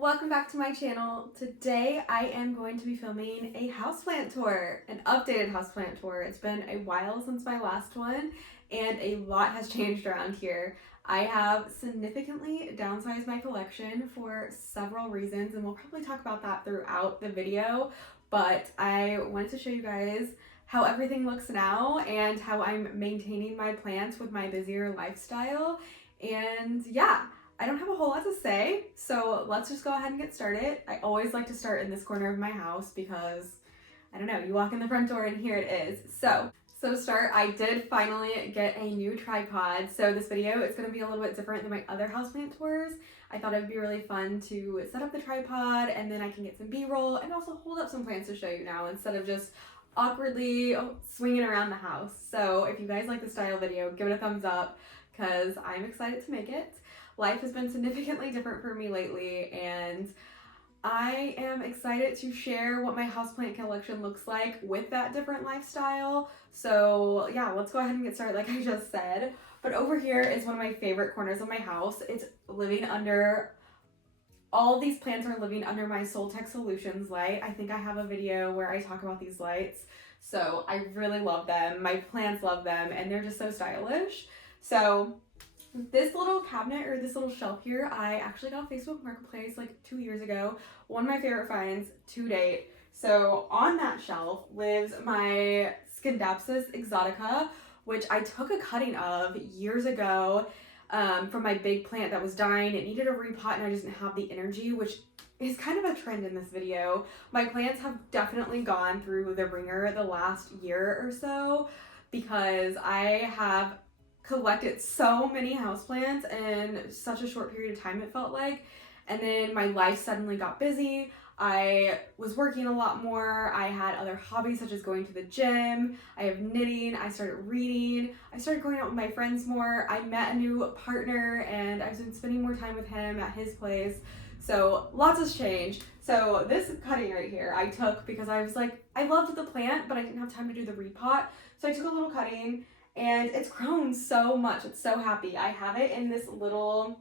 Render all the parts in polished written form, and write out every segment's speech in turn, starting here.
welcome back to my channel. Today I am going to be filming a houseplant tour, an updated houseplant tour. It's been a while since my last one and a lot has changed around here. I have significantly downsized my collection for several reasons and we'll probably talk about that throughout the video, but I wanted to show you guys how everything looks now and how I'm maintaining my plants with my busier lifestyle. And yeah, I don't have a whole lot to say, so let's just go ahead and get started. I always like to start in this corner of my house because, I don't know, you walk in the front door and here it is. So to start, I did finally get a new tripod. So this video is going to be a little bit different than my other houseplant tours. I thought it would be really fun to set up the tripod and then I can get some B-roll and also hold up some plants to show you now instead of just awkwardly swinging around the house. So if you guys like this style video, give it a thumbs up because I'm excited to make it. Life has been significantly different for me lately and I am excited to share what my houseplant collection looks like with that different lifestyle. So yeah, let's go ahead and get started like I just said. But over here is one of my favorite corners of my house. It's living under, all these plants are living under my Soltech Solutions light. I think I have a video where I talk about these lights. So I really love them. My plants love them and they're just so stylish. So this little cabinet or this little shelf here, I actually got on Facebook Marketplace like 2 years ago. One of my favorite finds to date. So on that shelf lives my Scindapsus exotica, which I took a cutting of years ago from my big plant that was dying. It needed a repot and I just didn't have the energy, which is kind of a trend in this video. My plants have definitely gone through the ringer the last year or so because I have collected so many houseplants in such a short period of time, it felt like. And then my life suddenly got busy. I was working a lot more. I had other hobbies such as going to the gym. I have knitting. I started reading. I started going out with my friends more. I met a new partner and I've been spending more time with him at his place. So lots has changed. So this cutting right here I took because I was like, I loved the plant, but I didn't have time to do the repot. So I took a little cutting and it's grown so much. It's so happy. I have it in this little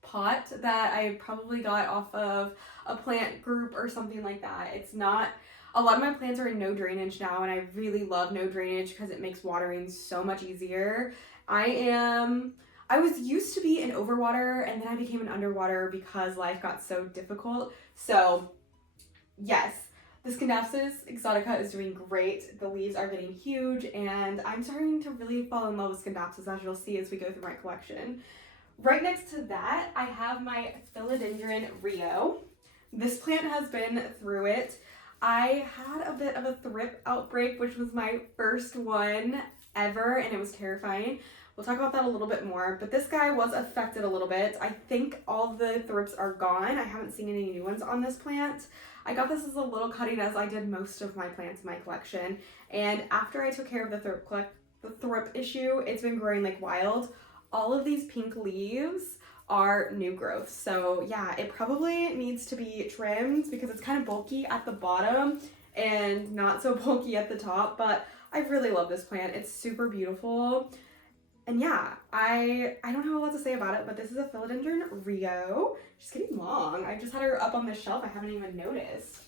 pot that I probably got off of a plant group or something like that. It's not, a lot of my plants are in no drainage now and I really love no drainage because it makes watering so much easier. I was used to be an overwater and then I became an underwater because life got so difficult. So yes, the Scindapsus exotica is doing great. The leaves are getting huge and I'm starting to really fall in love with Scindapsus, as you'll see as we go through my collection. Right next to that, I have my Philodendron Rio. This plant has been through it. I had a bit of a thrip outbreak, which was my first one ever, and it was terrifying. We'll talk about that a little bit more, but this guy was affected a little bit. I think all the thrips are gone. I haven't seen any new ones on this plant. I got this as a little cutting as I did most of my plants in my collection. And after I took care of the thrip issue, it's been growing like wild. All of these pink leaves are new growth. So yeah, it probably needs to be trimmed because it's kind of bulky at the bottom and not so bulky at the top, but I really love this plant. It's super beautiful. And yeah, I don't have a lot to say about it, but this is a Philodendron Rio. She's getting long. I just had her up on the shelf. I haven't even noticed.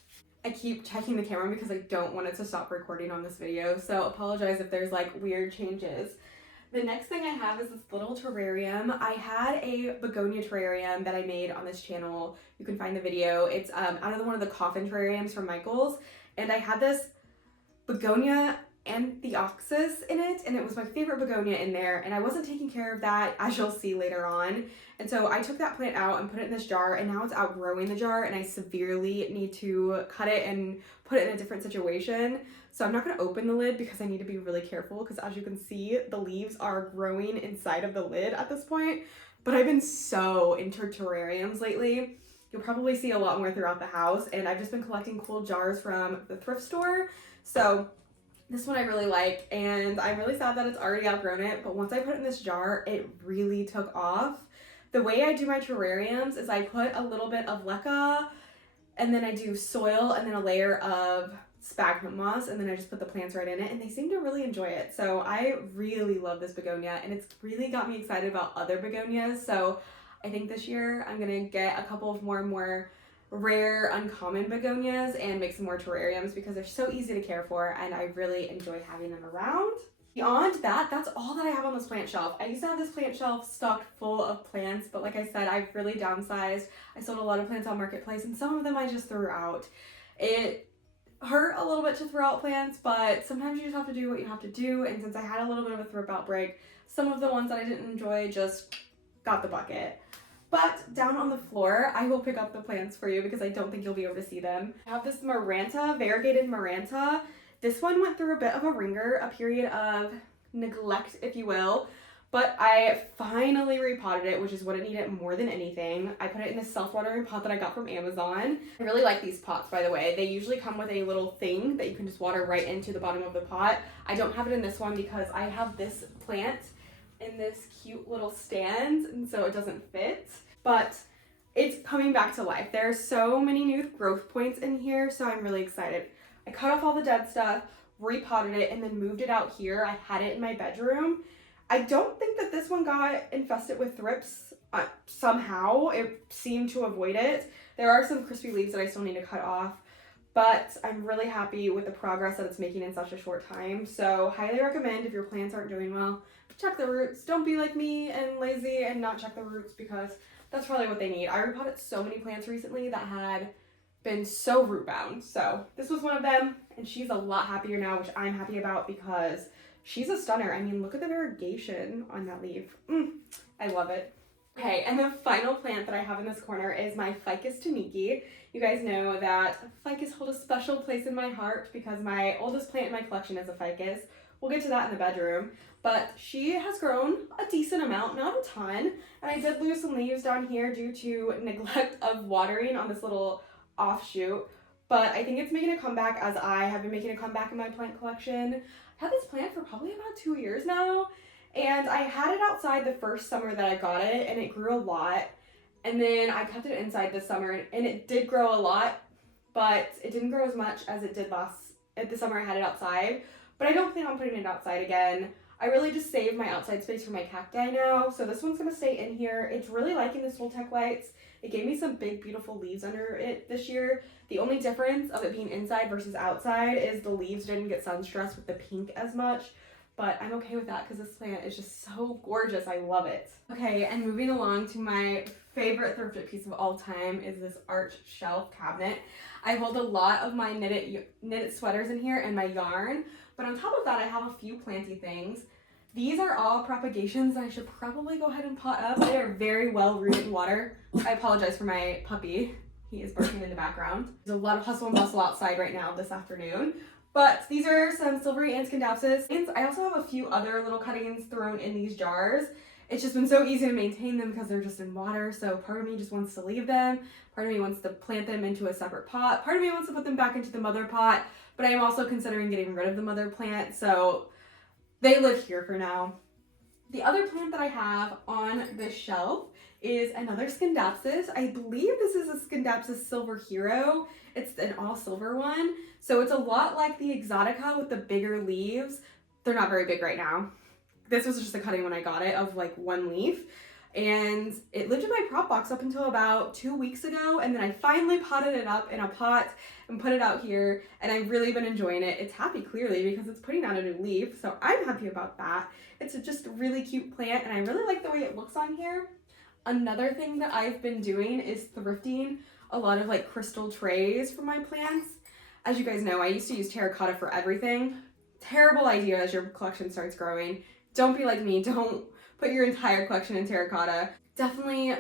I keep checking the camera because I don't want it to stop recording on this video, so apologize if there's like weird changes. The next thing I have is this little terrarium. I had a begonia terrarium that I made on this channel. You can find the video. It's out of one of the coffin terrariums from Michael's, and I had this begonia Anthoxys in it, and it was my favorite begonia in there, and I wasn't taking care of that, as you'll see later on. And so I took that plant out and put it in this jar, and now it's outgrowing the jar and I severely need to cut it and put it in a different situation. So I'm not going to open the lid because I need to be really careful because, as you can see, the leaves are growing inside of the lid at this point. But I've been so into terrariums lately. You'll probably see a lot more throughout the house, and I've just been collecting cool jars from the thrift store. So this one I really like, and I'm really sad that it's already outgrown it, but once I put it in this jar, it really took off. The way I do my terrariums is I put a little bit of leca, and then I do soil, and then a layer of sphagnum moss, and then I just put the plants right in it, and they seem to really enjoy it. So I really love this begonia, and it's really got me excited about other begonias, so I think this year I'm gonna get a couple of more rare, uncommon begonias and make some more terrariums because they're so easy to care for and I really enjoy having them around. Beyond that, that's all that I have on this plant shelf. I used to have this plant shelf stocked full of plants, but like I said, I've really downsized. I sold a lot of plants on Marketplace and some of them I just threw out. It hurt a little bit to throw out plants, but sometimes you just have to do what you have to do, and since I had a little bit of a throat outbreak, some of the ones that I didn't enjoy just got the bucket. But down on the floor, I will pick up the plants for you because I don't think you'll be able to see them. I have this Maranta, variegated Maranta. This one went through a bit of a ringer, a period of neglect, if you will, but I finally repotted it, which is what it needed more than anything. I put it in this self-watering pot that I got from Amazon. I really like these pots, by the way. They usually come with a little thing that you can just water right into the bottom of the pot. I don't have it in this one because I have this plant in this cute little stand, and so it doesn't fit, but it's coming back to life. There are so many new growth points in here, so I'm really excited. I cut off all the dead stuff, repotted it, and then moved it out here. I had it in my bedroom. I don't think that this one got infested with thrips somehow. It seemed to avoid it. There are some crispy leaves that I still need to cut off, but I'm really happy with the progress that it's making in such a short time. So highly recommend if your plants aren't doing well, check the roots. Don't be like me and lazy and not check the roots because that's probably what they need. I repotted so many plants recently that had been so root bound. So this was one of them, and she's a lot happier now, which I'm happy about because she's a stunner. I mean, look at the variegation on that leaf. I love it. Okay, and the final plant that I have in this corner is my Ficus taniki. You guys know that ficus hold a special place in my heart because my oldest plant in my collection is a ficus. We'll get to that in the bedroom, but she has grown a decent amount, not a ton, and I did lose some leaves down here due to neglect of watering on this little offshoot, but I think it's making a comeback as I have been making a comeback in my plant collection. I've had this plant for probably about 2 years now, and I had it outside the first summer that I got it, and it grew a lot, and then I kept it inside this summer, and it did grow a lot, but it didn't grow as much as it did the summer I had it outside, but I don't plan on putting it outside again. I really just saved my outside space for my cacti now, so this one's going to stay in here. It's really liking the Soltech lights. It gave me some big, beautiful leaves under it this year. The only difference of it being inside versus outside is the leaves didn't get sun stressed with the pink as much, but I'm okay with that because this plant is just so gorgeous. I love it. Okay, and moving along to my favorite thrifted piece of all time is this arch shelf cabinet. I hold a lot of my knitted sweaters in here and my yarn, but on top of that, I have a few planty things. These are all propagations that I should probably go ahead and pot up. They are very well rooted in water. I apologize for my puppy. He is barking in the background. There's a lot of hustle and bustle outside right now this afternoon. But these are some silvery ant scindapsus. I also have a few other little cuttings thrown in these jars. It's just been so easy to maintain them because they're just in water. So part of me just wants to leave them. Part of me wants to plant them into a separate pot. Part of me wants to put them back into the mother pot. But I am also considering getting rid of the mother plant. So they live here for now. The other plant that I have on this shelf is another scindapsus. I believe this is a Scindapsus Silver Hero. It's an all silver one. So it's a lot like the Exotica with the bigger leaves. They're not very big right now. This was just a cutting when I got it of like one leaf. And it lived in my prop box up until about 2 weeks ago, and then I finally potted it up in a pot and put it out here, and I've really been enjoying it. It's happy clearly because it's putting out a new leaf, so I'm happy about that. It's just a really cute plant, and I really like the way it looks on here. Another thing that I've been doing is thrifting a lot of like crystal trays for my plants. As you guys know, I used to use terracotta for everything. Terrible idea as your collection starts growing. Don't be like me. Don't put your entire collection in terracotta. Definitely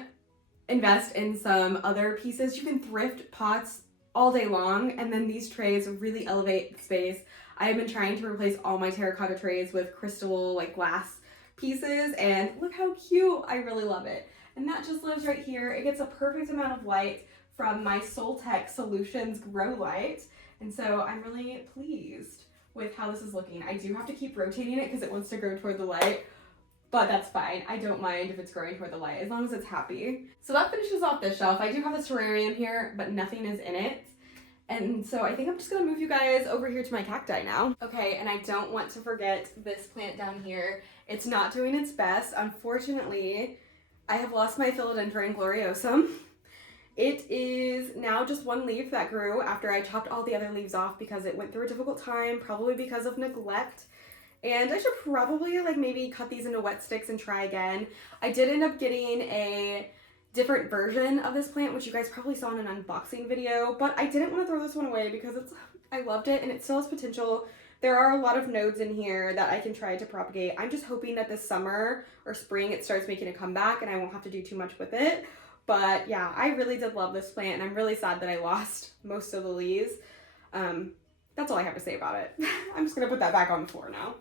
invest in some other pieces. You can thrift pots all day long, and then these trays really elevate the space. I have been trying to replace all my terracotta trays with crystal like glass pieces, and look how cute. I really love it. And that just lives right here. It gets a perfect amount of light from my Soltech Solutions grow light, and so I'm really pleased with how this is looking. I do have to keep rotating it because it wants to grow toward the light, but that's fine. I don't mind if it's growing toward the light, as long as it's happy. So that finishes off this shelf. I do have this terrarium here, but nothing is in it. And so I think I'm just gonna move you guys over here to my cacti now. Okay, and I don't want to forget this plant down here. It's not doing its best. Unfortunately, I have lost my philodendron gloriosum. It is now just one leaf that grew after I chopped all the other leaves off because it went through a difficult time, probably because of neglect. And I should probably like maybe cut these into wet sticks and try again. I did end up getting a different version of this plant, which you guys probably saw in an unboxing video, but I didn't want to throw this one away because I loved it and it still has potential. There are a lot of nodes in here that I can try to propagate. I'm just hoping that this summer or spring it starts making a comeback and I won't have to do too much with it. But yeah, I really did love this plant and I'm really sad that I lost most of the leaves. That's all I have to say about it. I'm just gonna put that back on the floor now.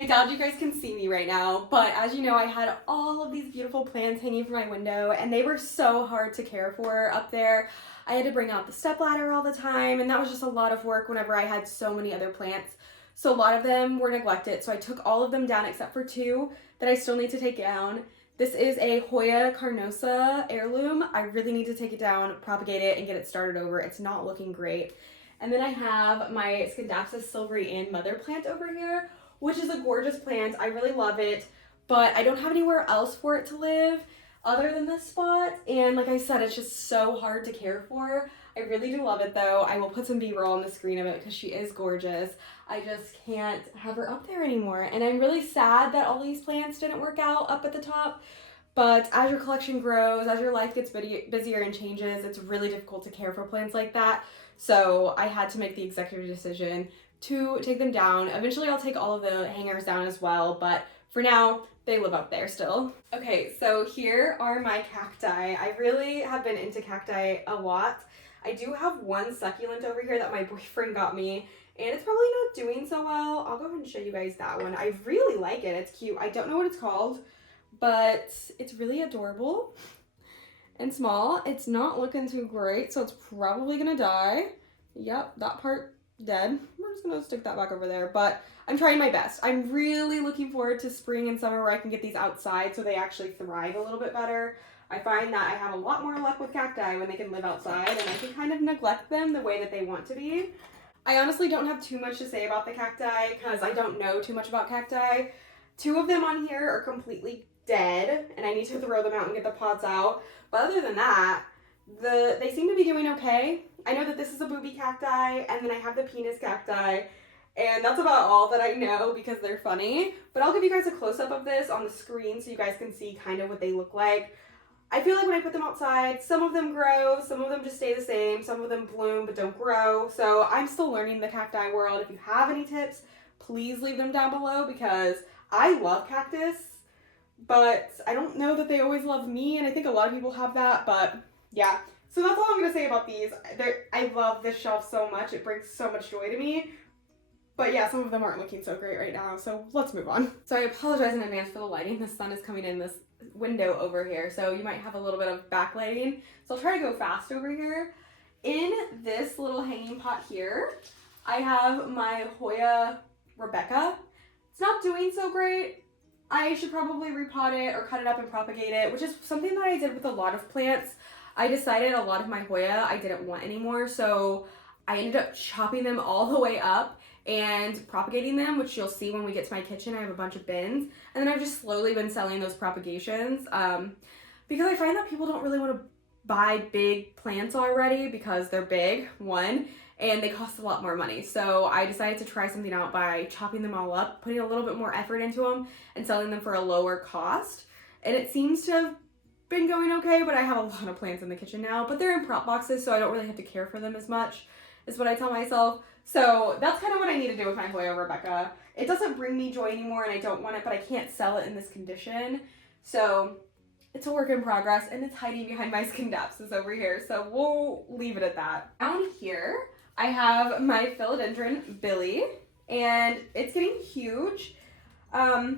I doubt you guys can see me right now, but as you know, I had all of these beautiful plants hanging from my window and they were so hard to care for up there. I had to bring out the stepladder all the time and that was just a lot of work whenever I had so many other plants. So a lot of them were neglected, so I took all of them down except for two that I still need to take down. This is a Hoya carnosa heirloom. I really need to take it down, propagate it, and get it started over. It's not looking great. And then I have my Scindapsus silvery Ann mother plant over here, which is a gorgeous plant. I really love it, but I don't have anywhere else for it to live other than this spot. And like I said, it's just so hard to care for. I really do love it though. I will put some B-roll on the screen of it because she is gorgeous. I just can't have her up there anymore. And I'm really sad that all these plants didn't work out up at the top. But as your collection grows, as your life gets busier and changes, it's really difficult to care for plants like that. So I had to make the executive decision to take them down. Eventually I'll take all of the hangers down as well, but for now, they live up there still. Okay, so here are my cacti. I really have been into cacti a lot. I do have one succulent over here that my boyfriend got me, and it's probably not doing so well. I'll go ahead and show you guys that one. I really like it. It's cute. I don't know what it's called, but it's really adorable and small. It's not looking too great, so it's probably gonna die. Yep, that part dead. We're just gonna stick that back over there, but I'm trying my best. I'm really looking forward to spring and summer where I can get these outside so they actually thrive a little bit better. I find that I have a lot more luck with cacti when they can live outside and I can kind of neglect them the way that they want to be. I honestly don't have too much to say about the cacti because I don't know too much about cacti. Two of them on here are completely dead and I need to throw them out and get the pods out. But other than that, they seem to be doing okay. I know that this is a booby cacti and then I have the penis cacti. And that's about all that I know because they're funny. But I'll give you guys a close-up of this on the screen so you guys can see kind of what they look like. I feel like when I put them outside, some of them grow, some of them just stay the same, some of them bloom but don't grow. So I'm still learning the cacti world. If you have any tips, please leave them down below because I love cactus, but I don't know that they always love me, and I think a lot of people have that, but yeah. So that's all I'm going to say about these. I love this shelf so much. It brings so much joy to me. But yeah, some of them aren't looking so great right now, so let's move on. So I apologize in advance for the lighting. The sun is coming in this window over here, so you might have a little bit of backlighting. So I'll try to go fast over here. In this little hanging pot here, I have my Hoya Rebecca. It's not doing so great. I should probably repot it or cut it up and propagate it, which is something that I did with a lot of plants. I decided a lot of my Hoya I didn't want anymore, so I ended up chopping them all the way up and propagating them, which you'll see when we get to my kitchen. I have a bunch of bins, and then I've just slowly been selling those propagations because I find that people don't really want to buy big plants already because they're big, one, and they cost a lot more money. So I decided to try something out by chopping them all up, putting a little bit more effort into them, and selling them for a lower cost. And it seems to have been going okay, but I have a lot of plants in the kitchen now, but they're in prop boxes, so I don't really have to care for them as much, is what I tell myself. So that's kind of what I need to do with my Hoya Rebecca. It doesn't bring me joy anymore and I don't want it, but I can't sell it in this condition. So it's a work in progress and it's hiding behind my Scindapsus over here. So we'll leave it at that. Down here, I have my philodendron Billy and it's getting huge. I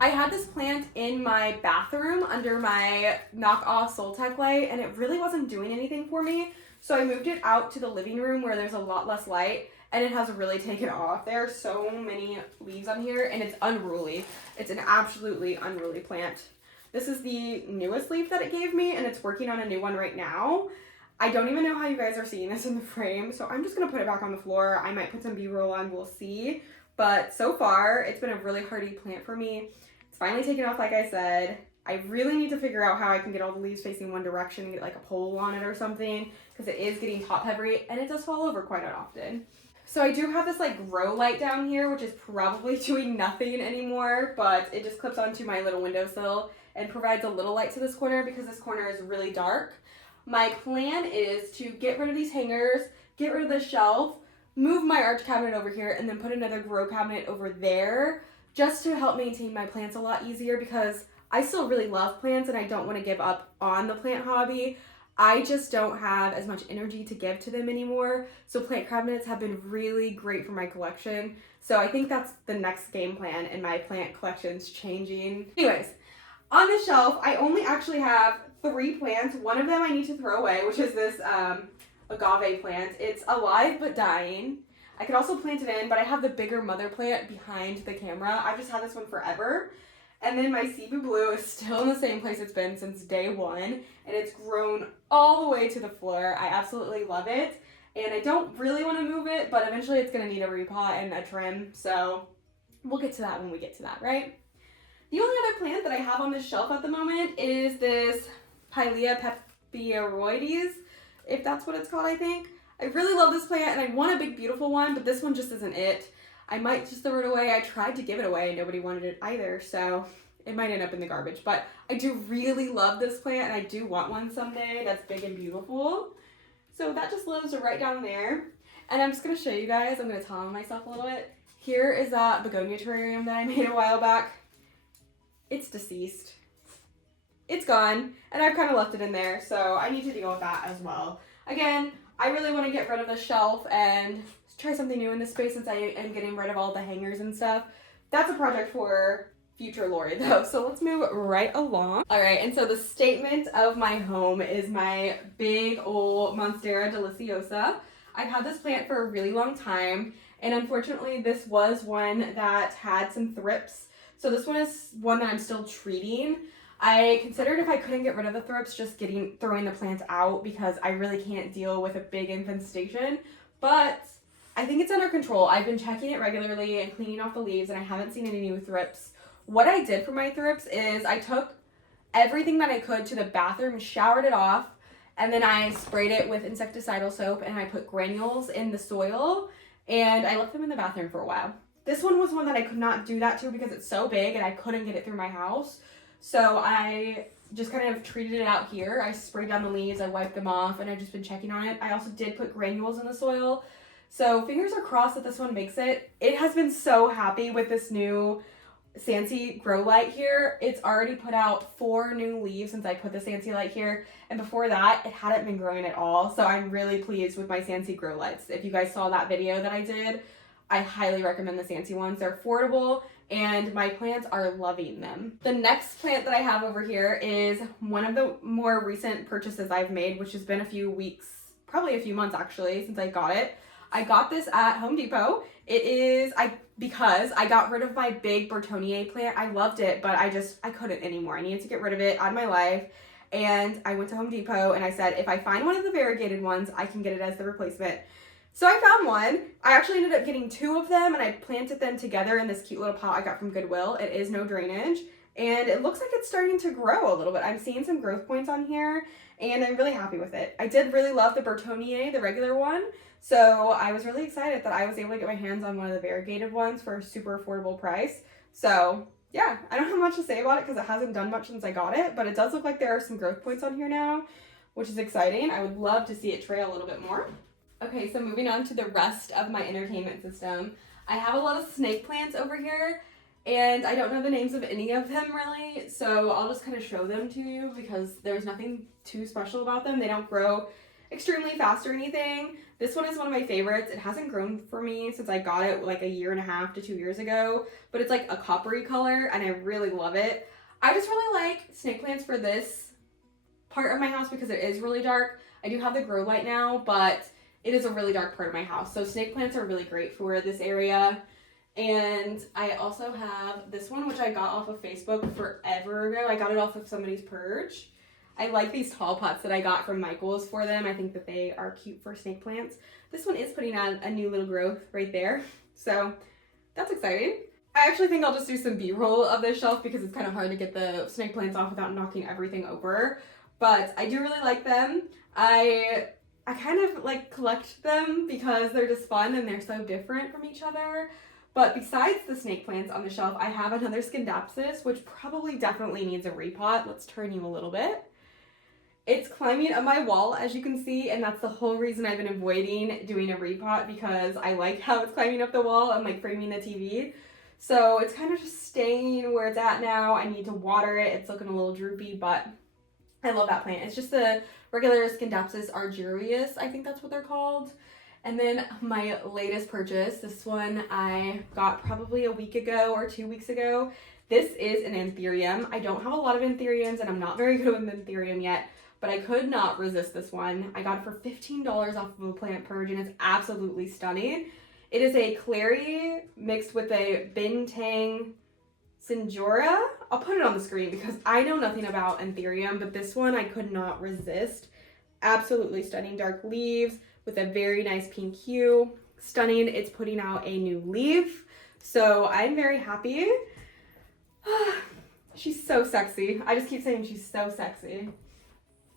had this plant in my bathroom under my knockoff Soltec light and it really wasn't doing anything for me. So I moved it out to the living room where there's a lot less light and it has really taken off. There are so many leaves on here and it's unruly. It's an absolutely unruly plant. This is the newest leaf that it gave me and it's working on a new one right now. I don't even know how you guys are seeing this in the frame, so I'm just gonna put it back on the floor. I might put some B-roll on, we'll see. But so far, it's been a really hardy plant for me. It's finally taken off, like I said. I really need to figure out how I can get all the leaves facing one direction and get like a pole on it or something, because it is getting top heavy and it does fall over quite often. So I do have this like grow light down here, which is probably doing nothing anymore, but it just clips onto my little windowsill and provides a little light to this corner because this corner is really dark. My plan is to get rid of these hangers, get rid of the shelf, move my arch cabinet over here, and then put another grow cabinet over there just to help maintain my plants a lot easier, because I still really love plants and I don't want to give up on the plant hobby. I just don't have as much energy to give to them anymore. So plant cabinets have been really great for my collection. So I think that's the next game plan in my plant collections changing. Anyways, on the shelf, I only actually have 3 plants. One of them I need to throw away, which is this agave plant. It's alive but dying. I could also plant it in, but I have the bigger mother plant behind the camera. I've just had this one forever. And then my Cebu Blue is still in the same place it's been since day one, and it's grown all the way to the floor. I absolutely love it, and I don't really want to move it, but eventually it's going to need a repot and a trim, so we'll get to that when we get to that, right? The only other plant that I have on this shelf at the moment is this Pilea peperoides, if that's what it's called, I think. I really love this plant, and I want a big, beautiful one, but this one just isn't it. I might just throw it away. I tried to give it away and nobody wanted it either, so it might end up in the garbage. But I do really love this plant and I do want one someday that's big and beautiful. So that just lives right down there. And I'm just going to show you guys. I'm going to time myself a little bit. Here is that begonia terrarium that I made a while back. It's deceased. It's gone. And I've kind of left it in there, so I need to deal with that as well. Again, I really want to get rid of the shelf and try something new in this space since I am getting rid of all the hangers and stuff. That's a project for future Lori though, so let's move right along. All right, and so the statement of my home is my big old Monstera deliciosa. I've had this plant for a really long time, and unfortunately this was one that had some thrips. So this one is one that I'm still treating. I considered, if I couldn't get rid of the thrips, just throwing the plants out, because I really can't deal with a big infestation, but I think it's under control. I've been checking it regularly and cleaning off the leaves, and I haven't seen any new thrips. What I did for my thrips is I took everything that I could to the bathroom, showered it off, and then I sprayed it with insecticidal soap, and I put granules in the soil, and I left them in the bathroom for a while. This one was one that I could not do that to because it's so big and I couldn't get it through my house. So I just kind of treated it out here. I sprayed down the leaves, I wiped them off, and I've just been checking on it. I also did put granules in the soil. So fingers are crossed that this one makes it. It has been so happy with this new Sancy grow light here. It's already put out 4 new leaves since I put the Sancy light here. And before that, it hadn't been growing at all. So I'm really pleased with my Sancy grow lights. If you guys saw that video that I did, I highly recommend the Sancy ones. They're affordable and my plants are loving them. The next plant that I have over here is one of the more recent purchases I've made, which has been a few weeks, probably a few months actually, since I got it. I got this at Home Depot. Because I got rid of my big Bertonier plant. I loved it, but I couldn't anymore. I needed to get rid of it out of my life. And I went to Home Depot and I said, if I find one of the variegated ones, I can get it as the replacement. So I found one. I actually ended up getting 2 of them and I planted them together in this cute little pot I got from Goodwill. It is no drainage and it looks like it's starting to grow a little bit. I'm seeing some growth points on here and I'm really happy with it. I did really love the Bertonier, the regular one. So I was really excited that I was able to get my hands on one of the variegated ones for a super affordable price. So yeah, I don't have much to say about it because it hasn't done much since I got it, but it does look like there are some growth points on here now, which is exciting. I would love to see it trail a little bit more. Okay, so moving on to the rest of my entertainment system. I have a lot of snake plants over here, and I don't know the names of any of them really, so I'll just kind of show them to you because there's nothing too special about them. They don't grow extremely fast or anything. This one is one of my favorites. It hasn't grown for me since I got it like 1.5 to 2 years ago, but it's like a coppery color and I really love it. I just really like snake plants for this part of my house because it is really dark. I do have the grow light now, but it is a really dark part of my house. So snake plants are really great for this area. And I also have this one, which I got off of Facebook forever ago. I got it off of somebody's purge. I like these tall pots that I got from Michael's for them. I think that they are cute for snake plants. This one is putting on a new little growth right there. So that's exciting. I actually think I'll just do some B-roll of this shelf because it's kind of hard to get the snake plants off without knocking everything over. But I do really like them. I kind of like collect them because they're just fun and they're so different from each other. But besides the snake plants on the shelf, I have another Scindapsus, which probably definitely needs a repot. Let's turn you a little bit. It's climbing up my wall, as you can see, and that's the whole reason I've been avoiding doing a repot, because I like how it's climbing up the wall and like framing the TV. So it's kind of just staying where it's at now. I need to water it. It's looking a little droopy, but I love that plant. It's just the regular Scindapsus argyrius, I think that's what they're called. And then my latest purchase, this one I got probably a week ago or 2 weeks ago. This is an anthurium. I don't have a lot of anthuriums and I'm not very good with anthurium yet, but I could not resist this one. I got it for $15 off of a plant purge and it's absolutely stunning. It is a clary mixed with a bintang Sinjora. I'll put it on the screen because I know nothing about anthurium, but this one I could not resist. Absolutely stunning dark leaves with a very nice pink hue. Stunning. It's putting out a new leaf. So I'm very happy. She's so sexy. I just keep saying she's so sexy.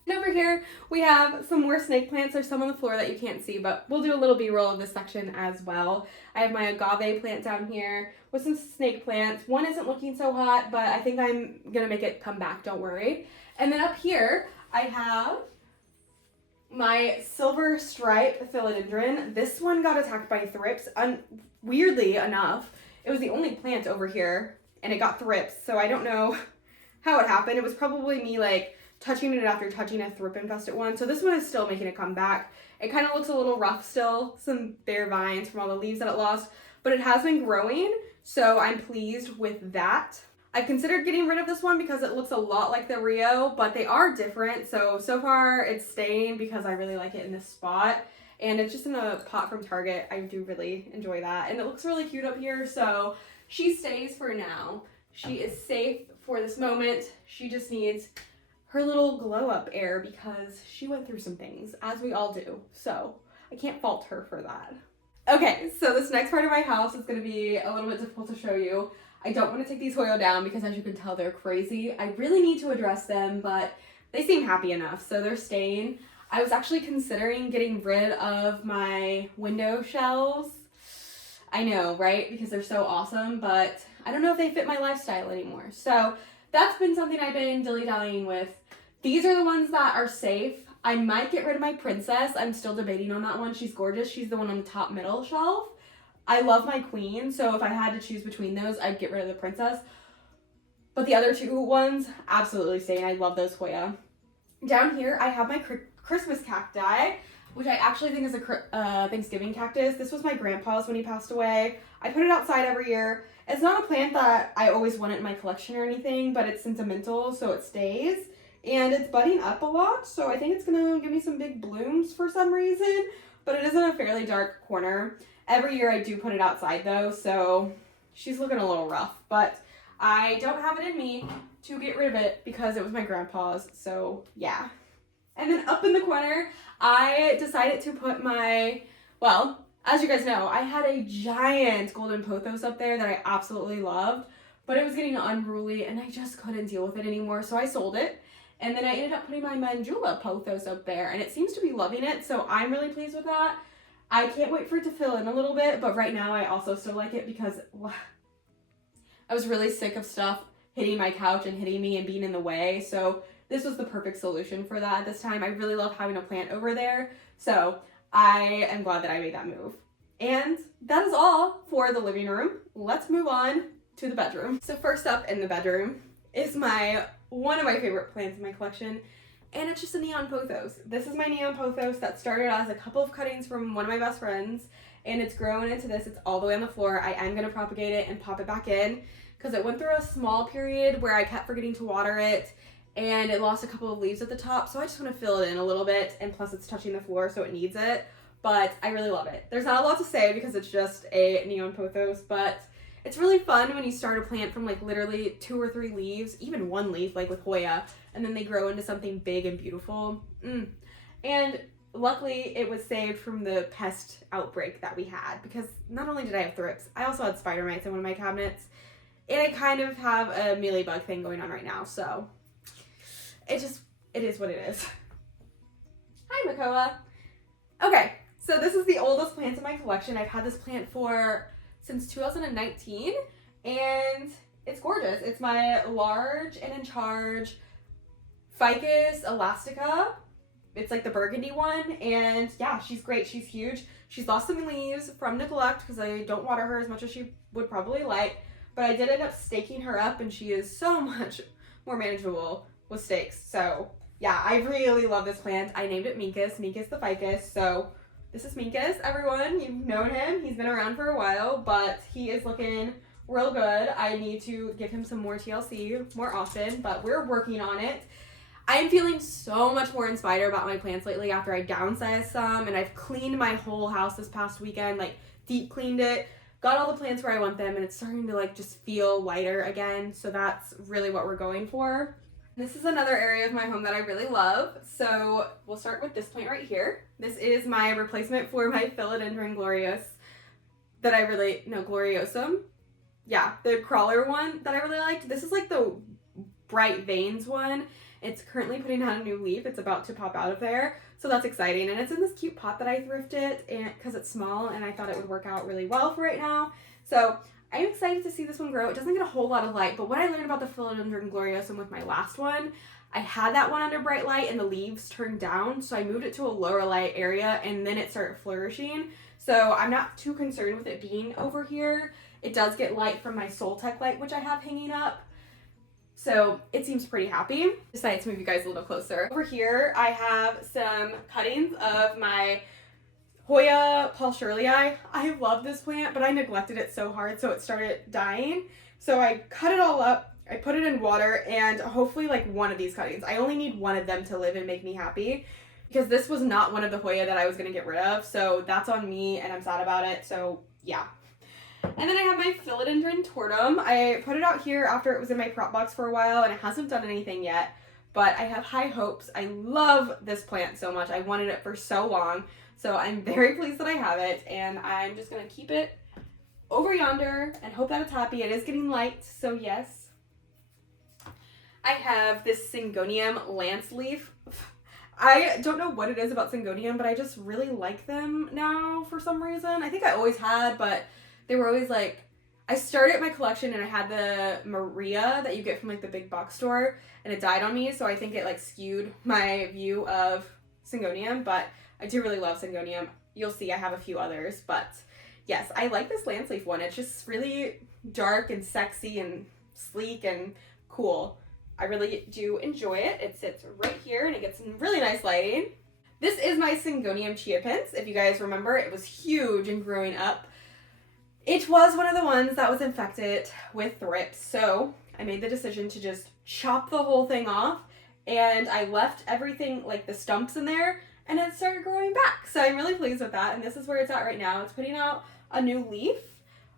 And over here, we have some more snake plants. There's some on the floor that you can't see, but we'll do a little B-roll of this section as well. I have my agave plant down here with some snake plants. One isn't looking so hot, but I think I'm going to make it come back, don't worry. And then up here, I have my silver stripe philodendron. This one got attacked by thrips, weirdly enough. It was the only plant over here, and it got thrips, so I don't know how it happened. It was probably me, like, touching it after touching a thrip-infested one. So this one is still making a comeback. It kind of looks a little rough still, some bare vines from all the leaves that it lost, but it has been growing, so I'm pleased with that. I've considered getting rid of this one because it looks a lot like the Rio, but they are different. So far it's staying because I really like it in this spot. And it's just in a pot from Target. I do really enjoy that. And it looks really cute up here, so she stays for now. She is safe for this moment. She just needs her little glow up air because she went through some things, as we all do. So I can't fault her for that. Okay, so this next part of my house is gonna be a little bit difficult to show you. I don't want to take these Hoyo down because, as you can tell, they're crazy. I really need to address them, but they seem happy enough, so they're staying. I was actually considering getting rid of my window shelves. I know, right? Because they're so awesome, but I don't know if they fit my lifestyle anymore. So that's been something I've been dilly-dallying with. These are the ones that are safe. I might get rid of my princess. I'm still debating on that one. She's gorgeous. She's the one on the top middle shelf. I love my queen, so if I had to choose between those, I'd get rid of the princess. But the other two ones, absolutely staying. I love those Hoya. Down here, I have my Christmas cacti, which I actually think is a Thanksgiving cactus. This was my grandpa's when he passed away. I put it outside every year. It's not a plant that I always want it in my collection or anything, but it's sentimental, so it stays. And it's budding up a lot, so I think it's gonna give me some big blooms for some reason, but it is in a fairly dark corner. Every year I do put it outside though, so she's looking a little rough, but I don't have it in me to get rid of it because it was my grandpa's, so yeah. And then up in the corner, I decided to put my, well, as you guys know, I had a giant golden pothos up there that I absolutely loved, but it was getting unruly and I just couldn't deal with it anymore, so I sold it. And then I ended up putting my Manjula pothos up there, and it seems to be loving it, so I'm really pleased with that. I can't wait for it to fill in a little bit, but right now I also still like it because I was really sick of stuff hitting my couch and hitting me and being in the way, so this was the perfect solution for that this time. I really love having a plant over there, so I am glad that I made that move. And that is all for the living room. Let's move on to the bedroom. So first up in the bedroom is one of my favorite plants in my collection, and it's just a neon pothos. This is my neon pothos that started as a couple of cuttings from one of my best friends, and it's grown into this. It's all the way on the floor. I am going to propagate it and pop it back in because it went through a small period where I kept forgetting to water it, and it lost a couple of leaves at the top, so I just want to fill it in a little bit, and plus it's touching the floor, so it needs it, but I really love it. There's not a lot to say because it's just a neon pothos, but it's really fun when you start a plant from like literally 2 or 3 leaves, even 1 leaf like with Hoya, and then they grow into something big and beautiful. And luckily it was saved from the pest outbreak that we had, because not only did I have thrips, I also had spider mites in one of my cabinets, and I kind of have a mealybug thing going on right now, so it is what it is. Hi, Makoa. Okay, so this is the oldest plant in my collection. I've had this plant since 2019, and it's gorgeous. It's my large and in charge Ficus elastica. It's like the burgundy one, and yeah, she's great. She's huge. She's lost some leaves from neglect because I don't water her as much as she would probably like, but I did end up staking her up, and she is so much more manageable with stakes. So yeah, I really love this plant. I named it Minkus the ficus. So this is Minkus, everyone. You've known him. He's been around for a while, but he is looking real good. I need to give him some more TLC more often, but we're working on it. I'm feeling so much more inspired about my plants lately after I downsized some, and I've cleaned my whole house this past weekend, like deep cleaned it, got all the plants where I want them, and it's starting to like just feel lighter again. So that's really what we're going for. This is another area of my home that I really love. So we'll start with this plant right here. This is my replacement for my Philodendron gloriosum. Yeah, the crawler one that I really liked. This is like the bright veins one. It's currently putting out a new leaf. It's about to pop out of there. So that's exciting. And it's in this cute pot that I thrifted because it's small, and I thought it would work out really well for right now. So I'm excited to see this one grow. It doesn't get a whole lot of light, but what I learned about the Philodendron gloriosum with my last one, I had that one under bright light and the leaves turned down, so I moved it to a lower light area and then it started flourishing. So I'm not too concerned with it being over here. It does get light from my Soltech light, which I have hanging up. So it seems pretty happy. Decided to move you guys a little closer. Over here, I have some cuttings of my Hoya Paul Shirley. I love this plant, but I neglected it so hard, so it started dying. So I cut it all up, I put it in water, and hopefully like one of these cuttings. I only need one of them to live and make me happy, because this was not one of the Hoya that I was gonna get rid of. So that's on me, and I'm sad about it. So yeah. And then I have my Philodendron tortum. I put it out here after it was in my prop box for a while, and it hasn't done anything yet, but I have high hopes. I love this plant so much. I wanted it for so long, so I'm very pleased that I have it, and I'm just going to keep it over yonder and hope that it's happy. It is getting light, so yes. I have this Syngonium lance leaf. I don't know what it is about Syngonium, but I just really like them now for some reason. I think I always had, but they were always like, I started my collection and I had the Maria that you get from like the big box store, and it died on me, so I think it like skewed my view of Syngonium, but I do really love Syngonium. You'll see I have a few others, but yes, I like this lance leaf one. It's just really dark and sexy and sleek and cool. I really do enjoy it. It sits right here and it gets some really nice lighting. This is my Syngonium chiapense. If you guys remember, it was huge and growing up. It was one of the ones that was infected with thrips, so I made the decision to just chop the whole thing off, and I left everything, like the stumps in there, and it started growing back. So I'm really pleased with that, and this is where it's at right now. It's putting out a new leaf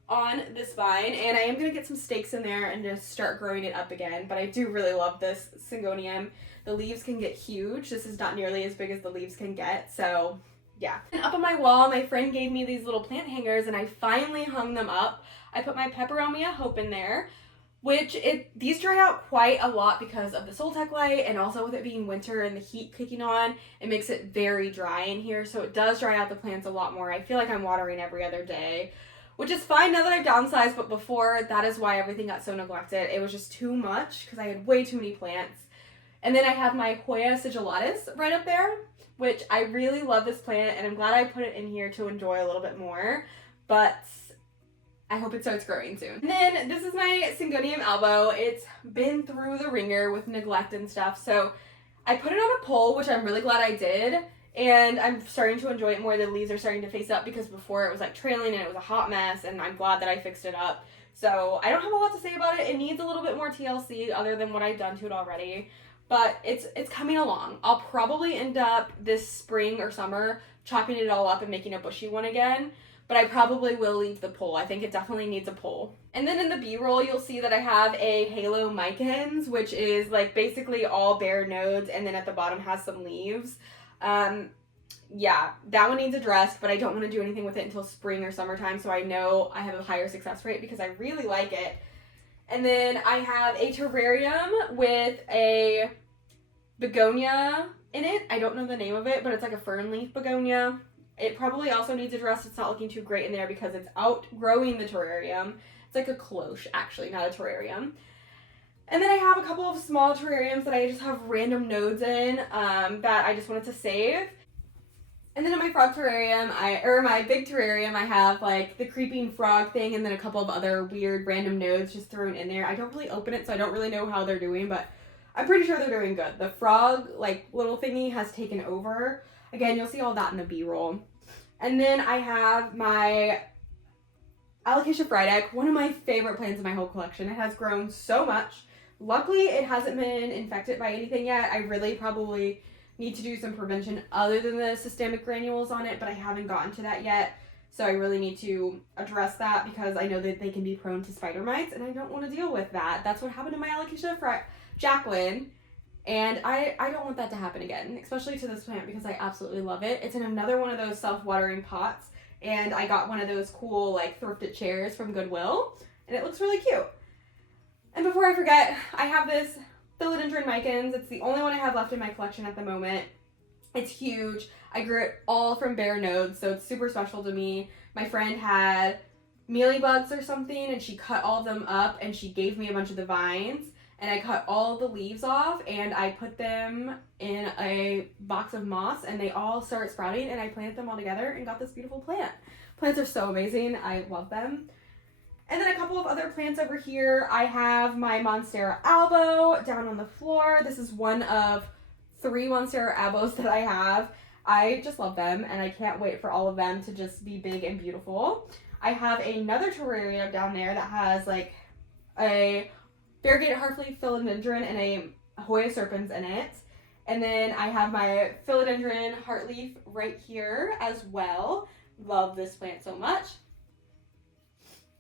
on this vine, and I am going to get some stakes in there and just start growing it up again, but I do really love this Syngonium. The leaves can get huge. This is not nearly as big as the leaves can get, so yeah. And up on my wall, my friend gave me these little plant hangers, and I finally hung them up. I put my Peperomia Hope in there, which these dry out quite a lot because of the Soltech light, and also with it being winter and the heat kicking on, it makes it very dry in here, so it does dry out the plants a lot more. I feel like I'm watering every other day, which is fine now that I've downsized, but before, that is why everything got so neglected. It was just too much because I had way too many plants. And then I have my Hoya sigillatus right up there, which I really love this plant, and I'm glad I put it in here to enjoy a little bit more, but I hope it starts growing soon. And then this is my Syngonium albo. It's been through the ringer with neglect and stuff, so I put it on a pole, which I'm really glad I did, and I'm starting to enjoy it more. The leaves are starting to face up because before it was like trailing and it was a hot mess, and I'm glad that I fixed it up. So I don't have a lot to say about it. It needs a little bit more TLC other than what I've done to it already. But it's coming along. I'll probably end up this spring or summer chopping it all up and making a bushy one again, but I probably will leave the pole. I think it definitely needs a pole. And then in the B-roll, you'll see that I have a Halo Micans, which is like basically all bare nodes, and then at the bottom has some leaves. yeah, that one needs addressed, but I don't want to do anything with it until spring or summertime, so I know I have a higher success rate because I really like it. And then I have a terrarium with a begonia in it. I don't know the name of it, but it's like a fern leaf begonia. It probably also needs addressed. It's not looking too great in there because it's outgrowing the terrarium. It's like a cloche, actually, not a terrarium. And then I have a couple of small terrariums that I just have random nodes in that I just wanted to save. And then in my frog terrarium, my big terrarium, I have like the creeping frog thing and then a couple of other weird random nodes just thrown in there. I don't really open it, so I don't really know how they're doing, but I'm pretty sure they're doing good. The frog, like, little thingy has taken over. Again, you'll see all that in the B-roll. And then I have my Alocasia Frydek, one of my favorite plants in my whole collection. It has grown so much. Luckily, it hasn't been infected by anything yet. I really probably need to do some prevention other than the systemic granules on it, but I haven't gotten to that yet. So I really need to address that because I know that they can be prone to spider mites, and I don't want to deal with that. That's what happened to my Alocasia Jacqueline, and I don't want that to happen again, especially to this plant because I absolutely love it. It's in another one of those self-watering pots, and I got one of those cool, like, thrifted chairs from Goodwill, and it looks really cute. And before I forget, I have this Philodendron micans. It's the only one I have left in my collection at the moment. It's huge. I grew it all from bare nodes, so it's super special to me. My friend had mealybugs or something, and she cut all of them up, and she gave me a bunch of the vines, and I cut all the leaves off, and I put them in a box of moss, and they all started sprouting, and I planted them all together and got this beautiful plant. Plants are so amazing. I love them. And then a couple of other plants over here. I have my Monstera albo down on the floor. This is one of 3 Monstera albos that I have. I just love them, and I can't wait for all of them to just be big and beautiful. I have another terrarium down there that has like a variegated heartleaf philodendron and a Hoya serpens in it. And then I have my philodendron heartleaf right here as well. Love this plant so much.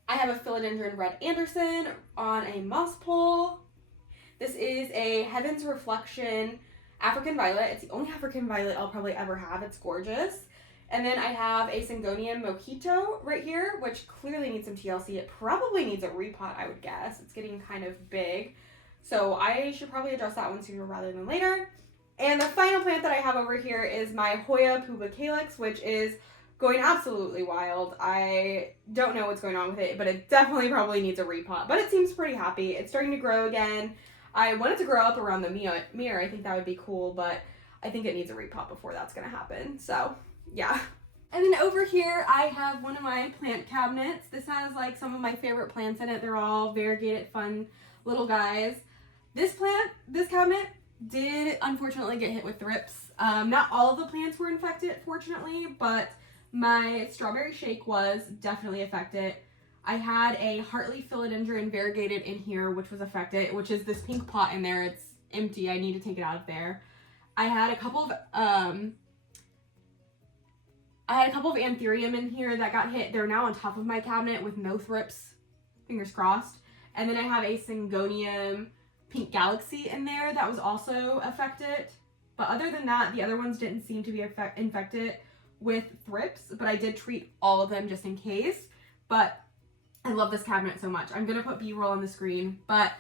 I have a philodendron red Anderson on a moss pole. This is a Heaven's Reflection African violet. It's the only African violet I'll probably ever have. It's gorgeous. And then I have a Syngonium mojito right here, which clearly needs some TLC. It probably needs a repot, I would guess. It's getting kind of big. So I should probably address that one sooner rather than later. And the final plant that I have over here is my Hoya pubicalyx, which is going absolutely wild. I don't know what's going on with it, but it definitely probably needs a repot. But it seems pretty happy. It's starting to grow again. I want it to grow up around the mirror. I think that would be cool, but I think it needs a repot before that's going to happen. So, yeah. And then over here, I have one of my plant cabinets. This has like some of my favorite plants in it. They're all variegated, fun little guys. This cabinet did unfortunately get hit with thrips. Not all of the plants were infected, fortunately, but my strawberry shake was definitely affected. I had a heartleaf philodendron variegated in here, which was affected, which is this pink pot in there. It's empty. I need to take it out of there. I had a couple of anthurium in here that got hit. They're now on top of my cabinet with no thrips. Fingers crossed. And then I have a Syngonium pink galaxy in there that was also affected. But other than that, the other ones didn't seem to be infected with thrips, but I did treat all of them just in case. But I love this cabinet so much. I'm going to put B-roll on the screen, but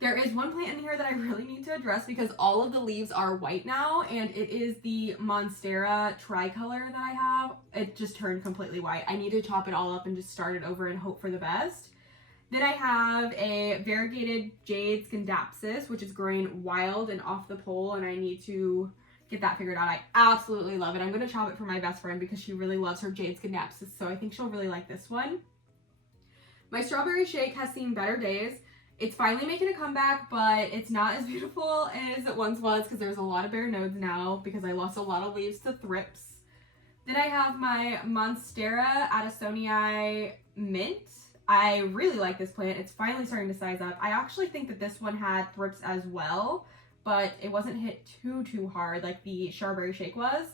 there is one plant in here that I really need to address because all of the leaves are white now, and it is the Monstera tricolor that I have. It just turned completely white. I need to chop it all up and just start it over and hope for the best. Then I have a variegated jade scindapsus, which is growing wild and off the pole, and I need to get that figured out. I absolutely love it. I'm going to chop it for my best friend because she really loves her jade scindapsus, so I think she'll really like this one. My strawberry shake has seen better days. It's finally making a comeback, but it's not as beautiful as it once was because there's a lot of bare nodes now because I lost a lot of leaves to thrips. Then I have my Monstera addisonii mint. I really like this plant. It's finally starting to size up. I actually think that this one had thrips as well, but it wasn't hit too hard like the strawberry shake was.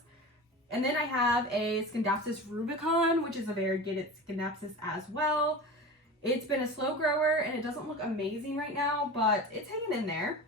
And then I have a Scindapsus rubicon, which is a variegated Scindapsus as well. It's been a slow grower and it doesn't look amazing right now, but it's hanging in there.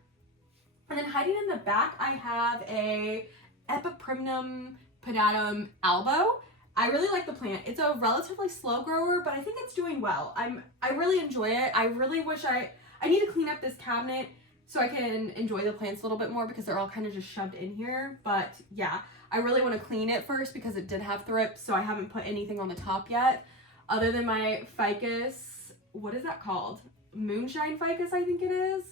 And then hiding in the back, I have a Epiprimnum Pedatum albo. I really like the plant. It's a relatively slow grower, but I think it's doing well. I really enjoy it. I really wish I need to clean up this cabinet so I can enjoy the plants a little bit more because they're all kind of just shoved in here. But yeah, I really want to clean it first because it did have thrips, so I haven't put anything on the top yet other than my ficus. What is that called? Moonshine ficus, I think it is.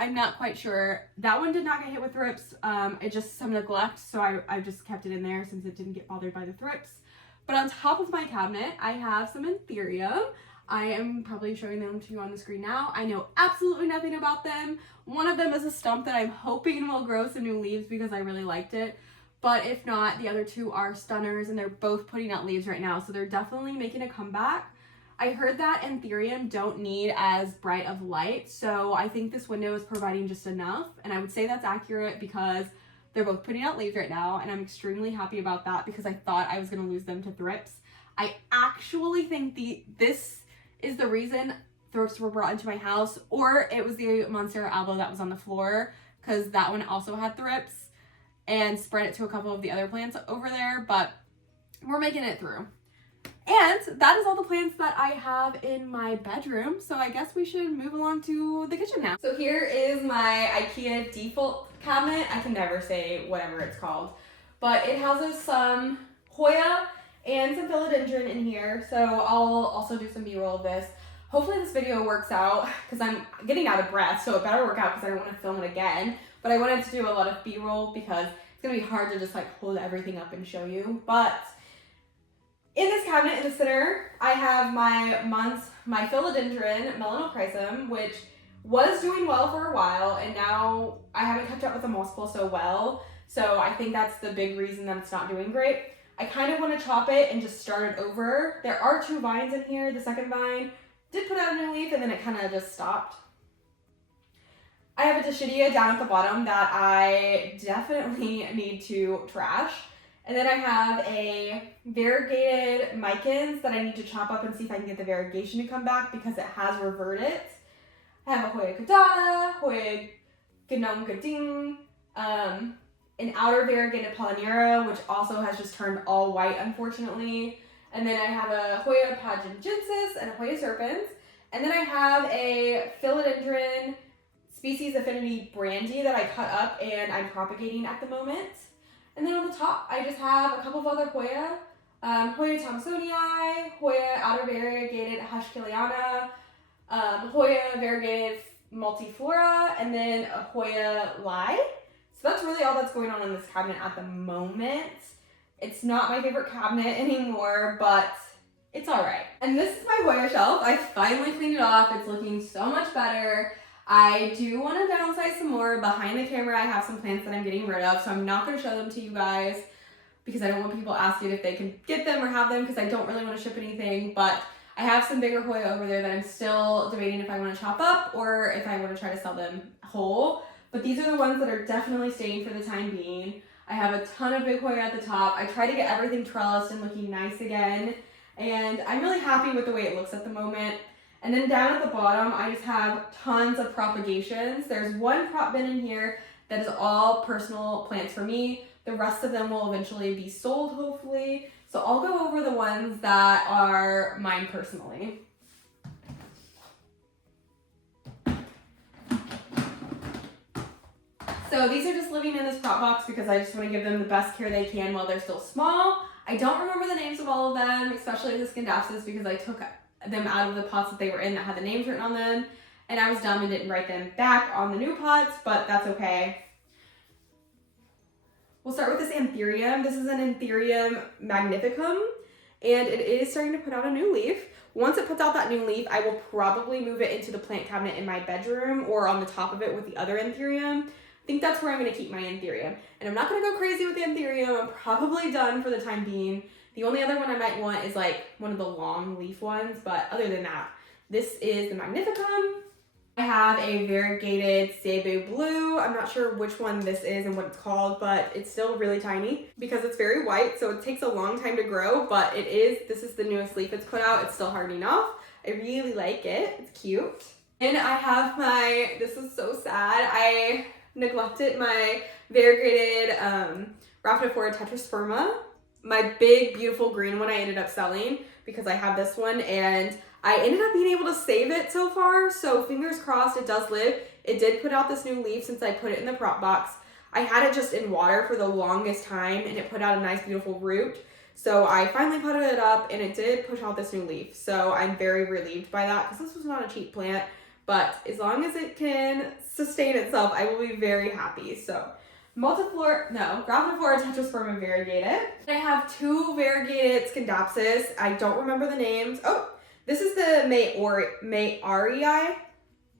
I'm not quite sure. That one did not get hit with thrips. It just some neglect, so I just kept it in there since it didn't get bothered by the thrips. But on top of my cabinet, I have some anthurium. I am probably showing them to you on the screen now. I know absolutely nothing about them. One of them is a stump that I'm hoping will grow some new leaves because I really liked it. But if not, the other two are stunners and they're both putting out leaves right now, so they're definitely making a comeback. I heard that anthurium don't need as bright of light, so I think this window is providing just enough, and I would say that's accurate because they're both putting out leaves right now, and I'm extremely happy about that because I thought I was going to lose them to thrips. I actually think this is the reason thrips were brought into my house, or it was the Monstera albo that was on the floor because that one also had thrips and spread it to a couple of the other plants over there, but we're making it through. And that is all the plants that I have in my bedroom, so I guess we should move along to the kitchen now. So here is my IKEA default cabinet. I can never say whatever it's called, but it houses some Hoya and some philodendron in here, so I'll also do some B-roll of this. Hopefully this video works out because I'm getting out of breath, so it better work out because I don't want to film it again, but I wanted to do a lot of B-roll because it's going to be hard to just like hold everything up and show you. But in this cabinet in the center, I have my philodendron melanochrysum, which was doing well for a while, and now I haven't kept up with the moss pole so well, so I think that's the big reason that it's not doing great. I kind of want to chop it and just start it over. There are 2 vines in here. The second vine did put out a new leaf, and then it kind of just stopped. I have a Dischidia down at the bottom that I definitely need to trash. And then I have a variegated micans that I need to chop up and see if I can get the variegation to come back because it has reverted. I have a Hoya caudata, Hoya ganong gading, an outer variegated polynera, which also has just turned all white, unfortunately. And then I have a Hoya pagingensis and a Hoya serpens. And then I have a philodendron species affinity brandy that I cut up and I'm propagating at the moment. And then on the top, I just have a couple of other Hoya. Hoya thomsonii, Hoya outer variegated hushkiliana, Hoya variegated multiflora, and then a Hoya lai. So that's really all that's going on in this cabinet at the moment. It's not my favorite cabinet anymore, but it's all right. And this is my Hoya shelf. I finally cleaned it off. It's looking so much better. I do want to downsize some more. Behind the camera, I have some plants that I'm getting rid of, so I'm not going to show them to you guys because I don't want people asking if they can get them or have them because I don't really want to ship anything, but I have some bigger Hoya over there that I'm still debating if I want to chop up or if I want to try to sell them whole. But these are the ones that are definitely staying for the time being. I have a ton of big Hoya at the top. I try to get everything trellised and looking nice again, and I'm really happy with the way it looks at the moment. And then down at the bottom, I just have tons of propagations. There's one prop bin in here that is all personal plants for me. The rest of them will eventually be sold, hopefully. So I'll go over the ones that are mine personally. So these are just living in this prop box because I just want to give them the best care they can while they're still small. I don't remember the names of all of them, especially the Scindapsus, because I took them out of the pots that they were in that had the names written on them, and I was dumb and didn't write them back on the new pots, but that's okay. We'll start with this anthurium. This is an Anthurium magnificum, and it is starting to put out a new leaf. Once it puts out that new leaf, I will probably move it into the plant cabinet in my bedroom or on the top of it with the other Anthurium. I think that's where I'm going to keep my Anthurium. And I'm not going to go crazy with the Anthurium. I'm probably done for the time being. The only other one I might want is like one of the long leaf ones, but other than that, this is the magnificum. I have a variegated Cebu blue. I'm not sure which one this is and what it's called, but it's still really tiny because it's very white, so it takes a long time to grow, but this is the newest leaf it's put out. It's still hardening off. I really like it. It's cute. And I have this is so sad. I neglected my variegated Graphiphora tetrasperma. My big, beautiful green one I ended up selling because I have this one, and I ended up being able to save it so far, so fingers crossed it does live. It did put out this new leaf since I put it in the prop box. I had it just in water for the longest time, and it put out a nice, beautiful root. So I finally put it up, and it did push out this new leaf. So I'm very relieved by that because this was not a cheap plant, but as long as it can sustain itself, I will be very happy. So Graphiphora tetrasperma variegated. I have two variegated Scindapsus. I don't remember the names. Oh, this is the Mayarii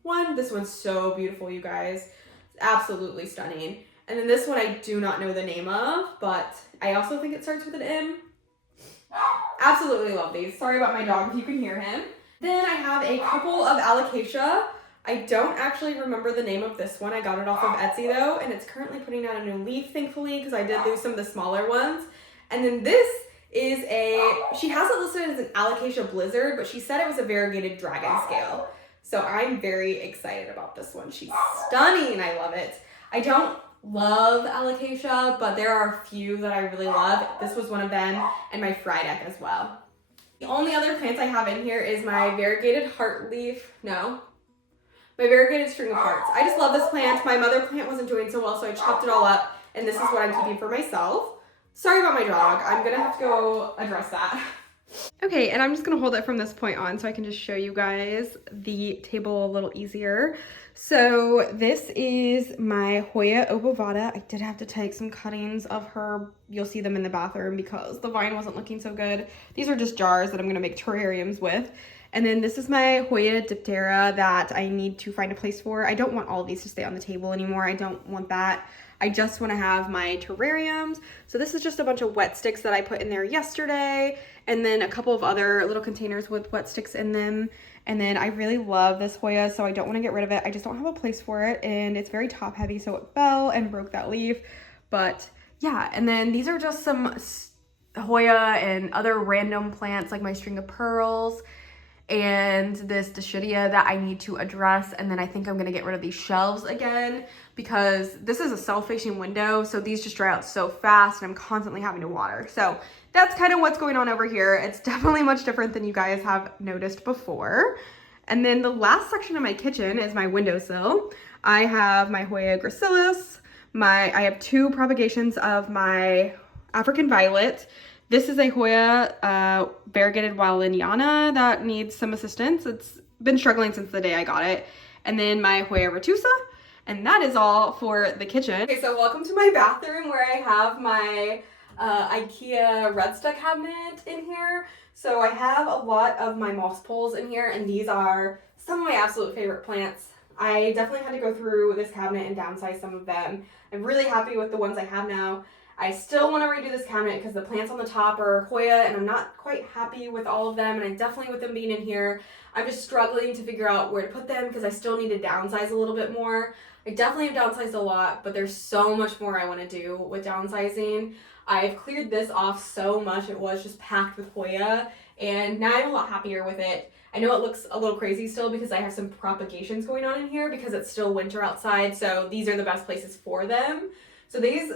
one. This one's so beautiful, you guys. It's absolutely stunning. And then this one I do not know the name of, but I also think it starts with an M. Absolutely love these. Sorry about my dog if you can hear him. Then I have a couple of alocasia. I don't actually remember the name of this one. I got it off of Etsy though, and it's currently putting out a new leaf, thankfully, because I did lose some of the smaller ones. And then this is she has it listed as an alocasia blizzard, but she said it was a variegated dragon scale. So I'm very excited about this one. She's stunning. I love it. I don't love alocasia, but there are a few that I really love. This was one of them, and my Frydek as well. The only other plants I have in here is my variegated my variegated string of hearts. I just love this plant. My mother plant wasn't doing so well, so I chopped it all up, and this is what I'm keeping for myself. Sorry about my dog. I'm gonna have to go address that. Okay, and I'm just gonna hold it from this point on so I can just show you guys the table a little easier. So this is my Hoya obovata. I did have to take some cuttings of her. You'll see them in the bathroom because the vine wasn't looking so good. These are just jars that I'm gonna make terrariums with. And then this is my Hoya diptera that I need to find a place for. I don't want all of these to stay on the table anymore. I don't want that. I just want to have my terrariums. So this is just a bunch of wet sticks that I put in there yesterday, and then a couple of other little containers with wet sticks in them. And then I really love this Hoya, so I don't want to get rid of it. I just don't have a place for it, and it's very top heavy, so it fell and broke that leaf. But yeah, and then these are just some Hoya and other random plants like my string of pearls and this Dischidia that I need to address. And then I think I'm gonna get rid of these shelves again because this is a south-facing window, so these just dry out so fast and I'm constantly having to water. So that's kind of what's going on over here. It's definitely much different than you guys have noticed before. And then the last section of my kitchen is my windowsill. I have my Hoya gracilis. I have two propagations of my African violet. This is a Hoya variegated Walliana that needs some assistance. It's been struggling since the day I got it. And then my Hoya retusa, and that is all for the kitchen. Okay, so welcome to my bathroom where I have my IKEA Redsta cabinet in here. So I have a lot of my moss poles in here, and these are some of my absolute favorite plants. I definitely had to go through this cabinet and downsize some of them. I'm really happy with the ones I have now. I still want to redo this cabinet because the plants on the top are Hoya and I'm not quite happy with all of them, and I'm definitely with them being in here. I'm just struggling to figure out where to put them because I still need to downsize a little bit more. I definitely have downsized a lot, but there's so much more I want to do with downsizing. I've cleared this off so much. It was just packed with Hoya, and now I'm a lot happier with it. I know it looks a little crazy still because I have some propagations going on in here because it's still winter outside, so these are the best places for them. So this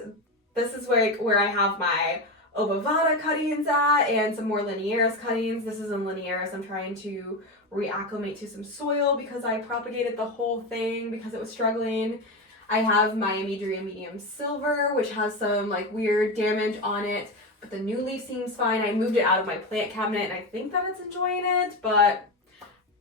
is where I have my obovata cuttings at and some more linearis cuttings. This is in linearis. I'm trying to reacclimate to some soil because I propagated the whole thing because it was struggling. I have my Amidria medium silver, which has some like weird damage on it, but the new leaf seems fine. I moved it out of my plant cabinet and I think that it's enjoying it, but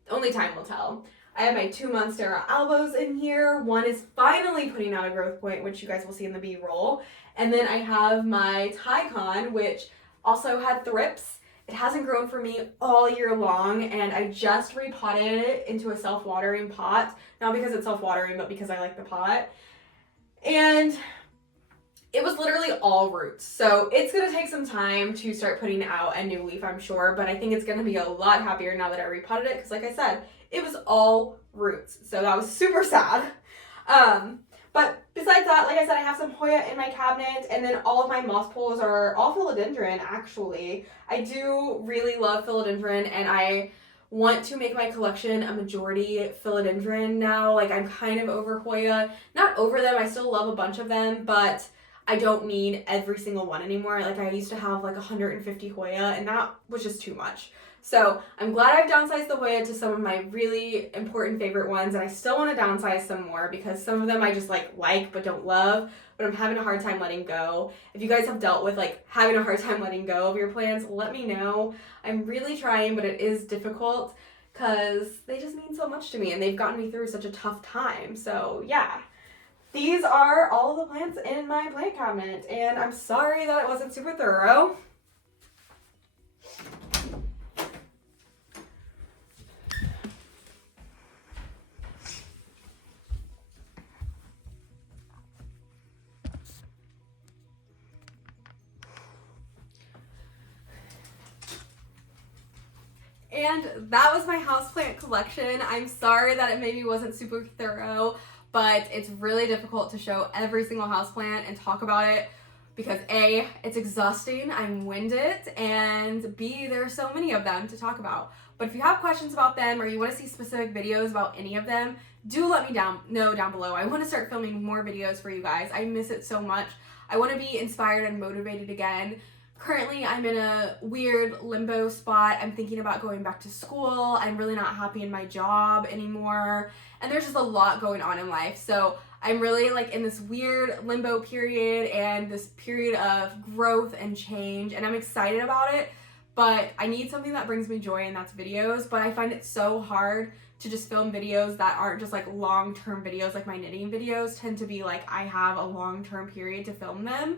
only time will tell. I have my 2 Monstera albos in here. One is finally putting out a growth point, which you guys will see in the B-roll. And then I have my Tycon, which also had thrips. It hasn't grown for me all year long, and I just repotted it into a self-watering pot. Not because it's self-watering, but because I like the pot. And it was literally all roots. So it's gonna take some time to start putting out a new leaf, I'm sure, but I think it's gonna be a lot happier now that I repotted it, because like I said, it was all roots. So that was super sad. But besides that, like I said, I have some Hoya in my cabinet, and then all of my moss poles are all philodendron, actually. I do really love philodendron, and I want to make my collection a majority philodendron now. Like, I'm kind of over Hoya. Not over them, I still love a bunch of them, but I don't need every single one anymore. Like I used to have like 150 Hoya and that was just too much. So I'm glad I've downsized the Hoya to some of my really important favorite ones, and I still want to downsize some more because some of them I just like but don't love, but I'm having a hard time letting go. If you guys have dealt with like having a hard time letting go of your plants, let me know. I'm really trying, but it is difficult because they just mean so much to me and they've gotten me through such a tough time. So yeah. These are all the plants in my plant cabinet, and I'm sorry that it wasn't super thorough. And that was my houseplant collection. I'm sorry that it maybe wasn't super thorough, but it's really difficult to show every single houseplant and talk about it because A, it's exhausting, I'm winded, and B, there are so many of them to talk about. But if you have questions about them or you want to see specific videos about any of them, do let me know down below. I want to start filming more videos for you guys. I miss it so much. I want to be inspired and motivated again. Currently, I'm in a weird limbo spot. I'm thinking about going back to school. I'm really not happy in my job anymore. And there's just a lot going on in life. So I'm really like in this weird limbo period and this period of growth and change. And I'm excited about it, but I need something that brings me joy, and that's videos. But I find it so hard to just film videos that aren't just like long-term videos. Like my knitting videos tend to be like I have a long-term period to film them,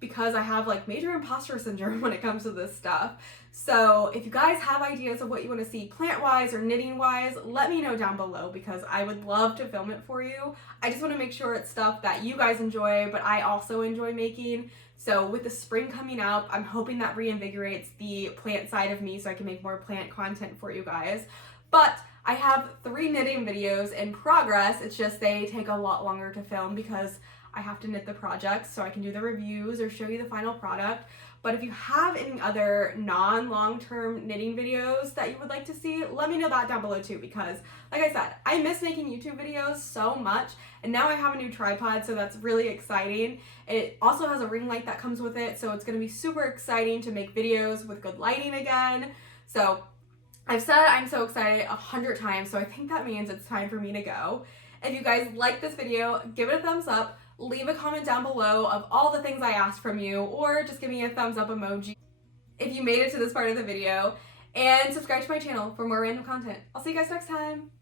because I have like major imposter syndrome when it comes to this stuff. So if you guys have ideas of what you want to see plant-wise or knitting-wise, let me know down below because I would love to film it for you. I just want to make sure it's stuff that you guys enjoy, but I also enjoy making. So with the spring coming up, I'm hoping that reinvigorates the plant side of me so I can make more plant content for you guys. But I have 3 knitting videos in progress. It's just they take a lot longer to film because I have to knit the projects so I can do the reviews or show you the final product. But if you have any other non-long-term knitting videos that you would like to see, let me know that down below too, because like I said, I miss making YouTube videos so much, and now I have a new tripod, so that's really exciting. It also has a ring light that comes with it, so it's going to be super exciting to make videos with good lighting again. So I've said I'm so excited 100 times, so I think that means it's time for me to go. If you guys like this video, give it a thumbs up. Leave a comment down below of all the things I asked from you, or just give me a thumbs up emoji if you made it to this part of the video, and subscribe to my channel for more random content. I'll see you guys next time.